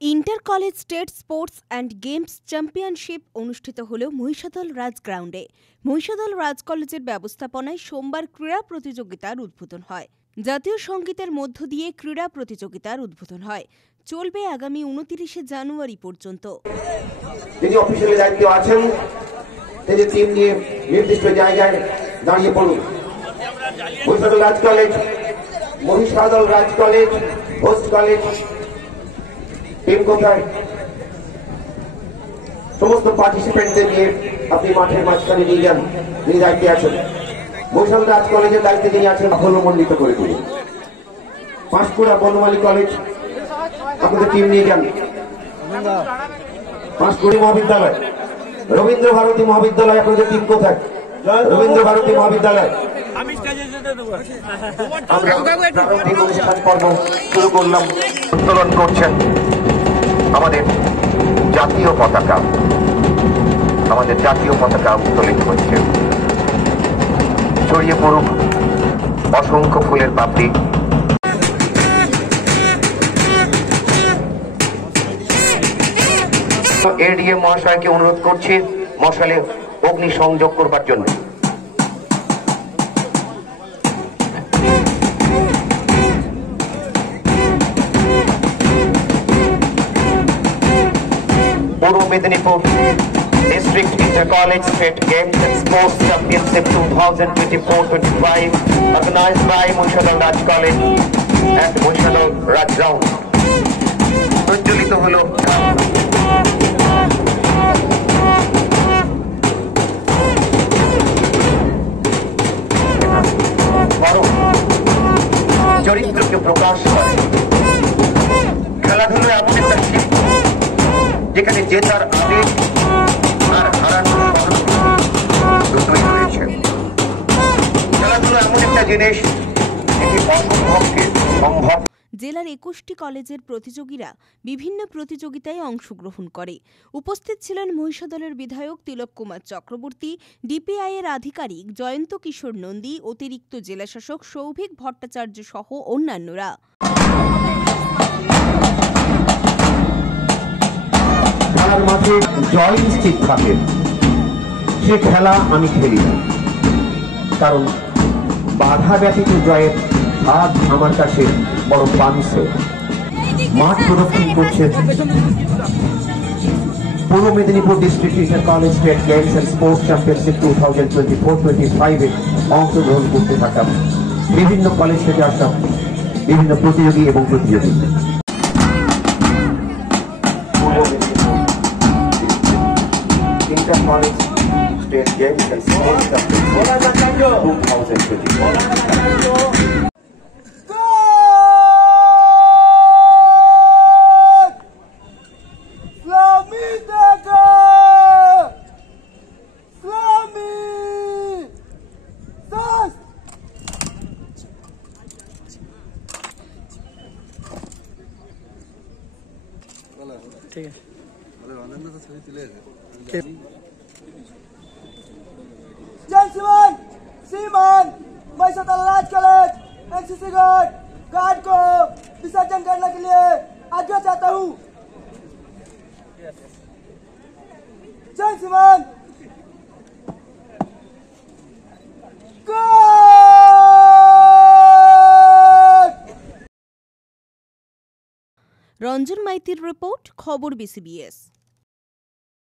Inter college state sports and games championship অনুষ্ঠিত হল মহিষাদল রাজ গ্রাউন্ডে। মহিষাদল রাজ কলেজের ব্যবস্থাপনায় সোমবার ক্রীড়া প্রতিযোগিতার উদ্বোধন হয়। জাতীয় সঙ্গীতের মধ্য দিয়ে ক্রীড়া প্রতিযোগিতার উদ্বোধন হয়। চলবে আগামী 29শে জানুয়ারি পর্যন্ত। তিনি অফিসিয়ালি দায়িত্ব আছেন, তিনি টিম নিয়ে নির্দিষ্ট জায়গায় দাঁড়িয়ে পড়ুন। Mahishadal Raj college, Mahishadal Raj college, host college team কোথায়? সমস্ত পার্টিসিপেন্টদের নিয়ে আপনি মাঠের মাঝখানে নিয়ে যান, তিনি দায়িত্বে আছেন। মহিষাদল রাজ কলেজের দায়িত্বে তিনি আছেন, সাফল্যমণ্ডিত করে তুলুন। পাঁশকুড়া বনমালী কলেজ, আপনাদের টিম নিয়ে যান। পাঁশকুড়ি মহাবিদ্যালয়, রবীন্দ্র ভারতী মহাবিদ্যালয়, আপনাদের টিম কোথায়? রবীন্দ্র ভারতী মহাবিদ্যালয়। আমরা প্রারম্ভিক অনুষ্ঠান পর্ব শুরু করলাম। উত্তোলন করছেন আমাদের জাতীয় পতাকা। আমাদের জাতীয় পতাকা উত্তোলিত হচ্ছে। ছড়িয়ে পড়ুক অসংখ্য ফুলের পাপড়ি। এডিএম মহাশয়কে অনুরোধ করছি মশালে অগ্নি সংযোগ করবার জন্য। Purba Medinipur district inter college state games and sports championship 2024-25 organized by Mahishadal Raj college and Mahishadal Raj ground প্রজ্বলিত হলো চরিত্রকে প্রকাশ করে। খেলাধুলো এমন একটা শিল্প যেখানে জেতার আবেগ আর হারানোর দুটোই রয়েছে। খেলাধুলো এমন একটা জিনিস যেটি অসম্ভবকে সম্ভব। জেলার 21টি কলেজের প্রতিযোগীরা বিভিন্ন প্রতিযোগিতায় অংশগ্রহণ করে। উপস্থিত ছিলেন মহিষাদলের বিধায়ক তিলক কুমার চক্রবর্তী, ডিপিআই এর আধিকারিক জয়ন্ত কিশোর নন্দী, অতিরিক্ত জেলাশাসক সৌভিক ভট্টাচার্য সহ অন্যান্যরা। খেলার মাঠে জয়স্টিক থাকে, সে খেলা আমি খেলি না, কারণ বাধা ব্যতীত জয়ের স্বাদ আমার কাছে বড় পানিছে। মাঠ প্রদক্ষিণ করছে Purba Medinipur district inter college state games and sports championship 2024-25 অংশগ্রহণ করতে থাকা বিভিন্ন কলেজ থেকে আসা বিভিন্ন প্রতিযোগী এবং প্রতিযোগী। Inter college state games and sports championship 2024। ठीक है जय श्रीमान श्रीमान Mahishadal Raj college NCC guard को विसर्जन करने के लिए आज्ञा चाहता हूँ। जय श्रीमान। রঞ্জন মাইতির রিপোর্ট, খবর বিসিবিএস।